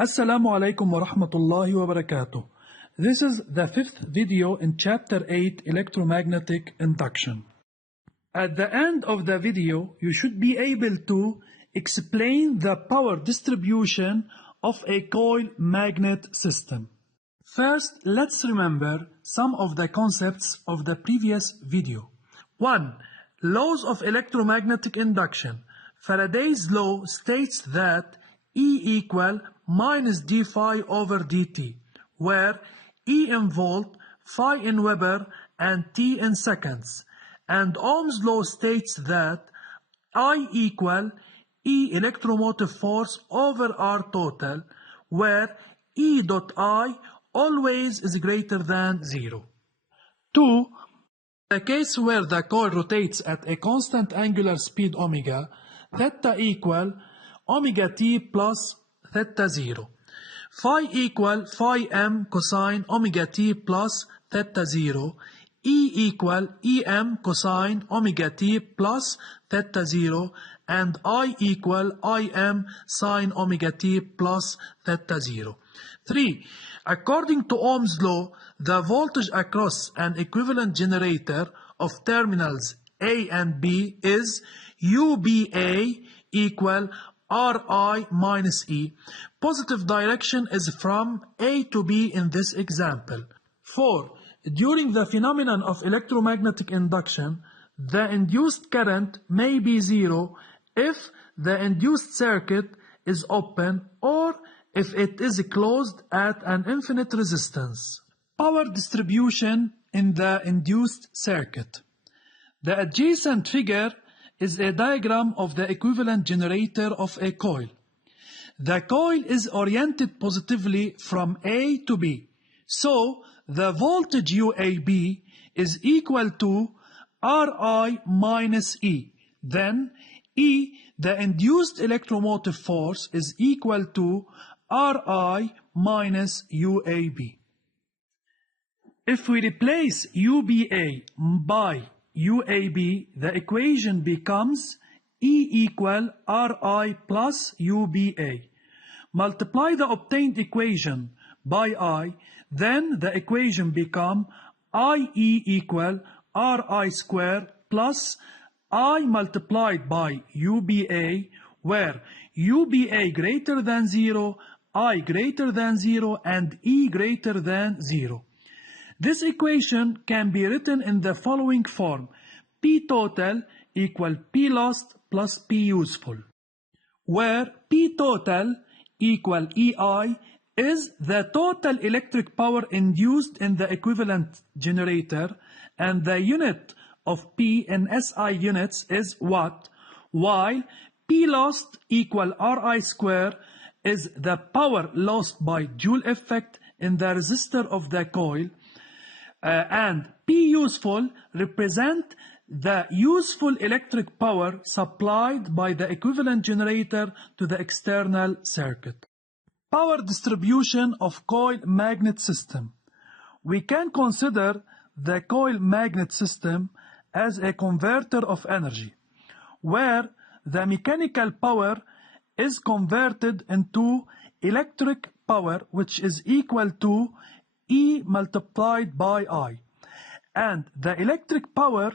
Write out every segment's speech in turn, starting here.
Assalamu alaikum wa rahmatullahi wa barakatuh. This is the fifth video in Chapter 8 Electromagnetic Induction. At the end of the video, you should be able to explain the power distribution of a coil magnet system. First, let's remember some of the concepts of the previous video. 1. Laws of electromagnetic induction. Faraday's law states that E equal minus d phi over dt, where E in volt, phi in Weber, and t in seconds. And Ohm's law states that I equal E electromotive force over R total, where E dot I always is greater than 0. 2. The case where the coil rotates at a constant angular speed omega, theta equal omega t plus theta 0. Phi equal phi m cosine omega t plus theta 0. E equal em cosine omega t plus theta 0. And I equal im sine omega t plus theta 0. 3. According to Ohm's law, the voltage across an equivalent generator of terminals A and B is UBA equal Ri minus E. Positive direction is from A to B in this example. 4. During the phenomenon of electromagnetic induction, the induced current may be 0 if the induced circuit is open or if it is closed at an infinite resistance. Power distribution in the induced circuit. The adjacent figure is a diagram of the equivalent generator of a coil. The coil is oriented positively from A to B, so the voltage UAB is equal to Ri minus E. Then E, the induced electromotive force, is equal to Ri minus UAB. If we replace UBA by UAB, the equation becomes E equal Ri plus UBA. Multiply the obtained equation by I, then the equation becomes IE equal Ri square plus I multiplied by UBA, where UBA greater than 0, I greater than 0, and E greater than 0. This equation can be written in the following form: P total equal P lost plus P useful, where P total equal EI is the total electric power induced in the equivalent generator, and the unit of P in SI units is watt, while P lost equal Ri square is the power lost by Joule effect in the resistor of the coil, and P useful represent the useful electric power supplied by the equivalent generator to the external circuit. Power distribution of coil magnet system. We can consider the coil magnet system as a converter of energy, where the mechanical power is converted into electric power, which is equal to E multiplied by I. And the electric power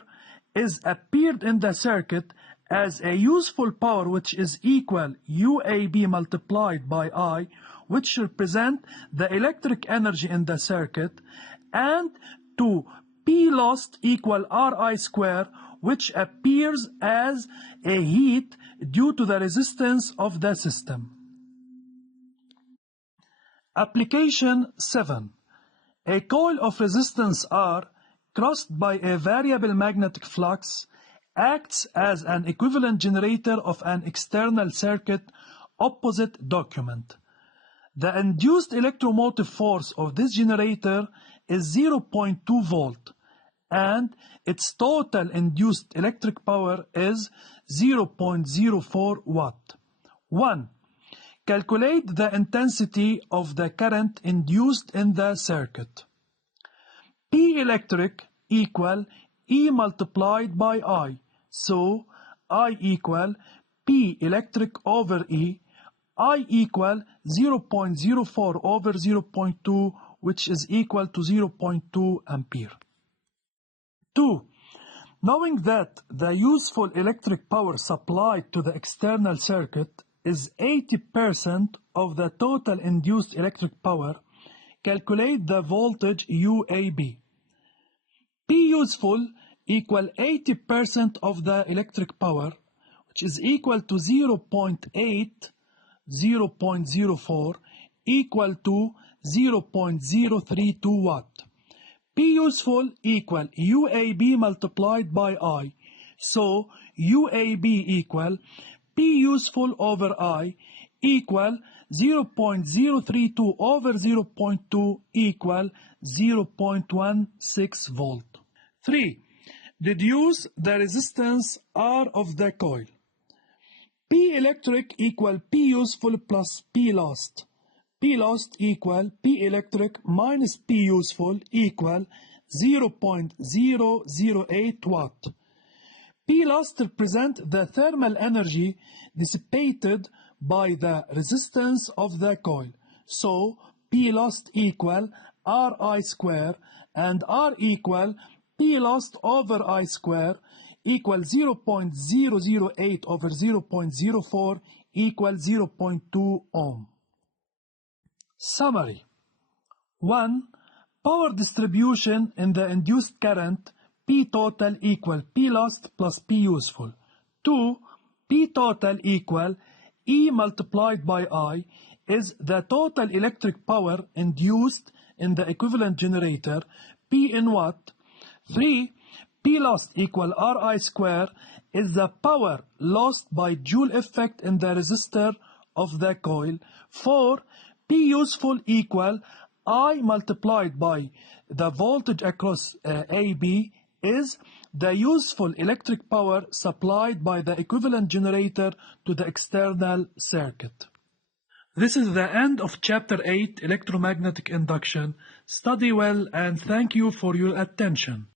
is appeared in the circuit as a useful power, which is equal UAB multiplied by I, which represent the electric energy in the circuit, and to P lost equal Ri square, which appears as a heat due to the resistance of the system. Application 7. A coil of resistance R crossed by a variable magnetic flux acts as an equivalent generator of an external circuit. Opposite document. The induced electromotive force of this generator is 0.2 volt, and its total induced electric power is 0.04 watt. 1. Calculate the intensity of the current induced in the circuit. P electric equal E multiplied by I, so I equal P electric over E. I equal 0.04 over 0.2, which is equal to 0.2 ampere. 2. Knowing that the useful electric power supplied to the external circuit is 80% of the total induced electric power, calculate the voltage UAB. P useful equal 80% of the electric power, which is equal to 0.8, 0.04, equal to 0.032 watt. P useful equal UAB multiplied by I. So UAB equal P useful over I equal 0.032 over 0.2 equal 0.16 volt. 3. Deduce the resistance R of the coil. P electric equal P useful plus P lost. P lost equal P electric minus P useful equal 0.008 watt. P lost represents the thermal energy dissipated by the resistance of the coil. So P lost equal Ri square and R equal P lost over I square equal 0.008 over 0.04 equal 0.2 ohm. Summary. 1. Power distribution in the induced current P total equal P lost plus P useful. 2. P total equal E multiplied by I is the total electric power induced in the equivalent generator P in watt. 3. P lost equal Ri square is the power lost by Joule effect in the resistor of the coil. 4. P useful equal I multiplied by the voltage across AB is the useful electric power supplied by the equivalent generator to the external circuit. This is the end of Chapter 8, Electromagnetic Induction. Study well and thank you for your attention.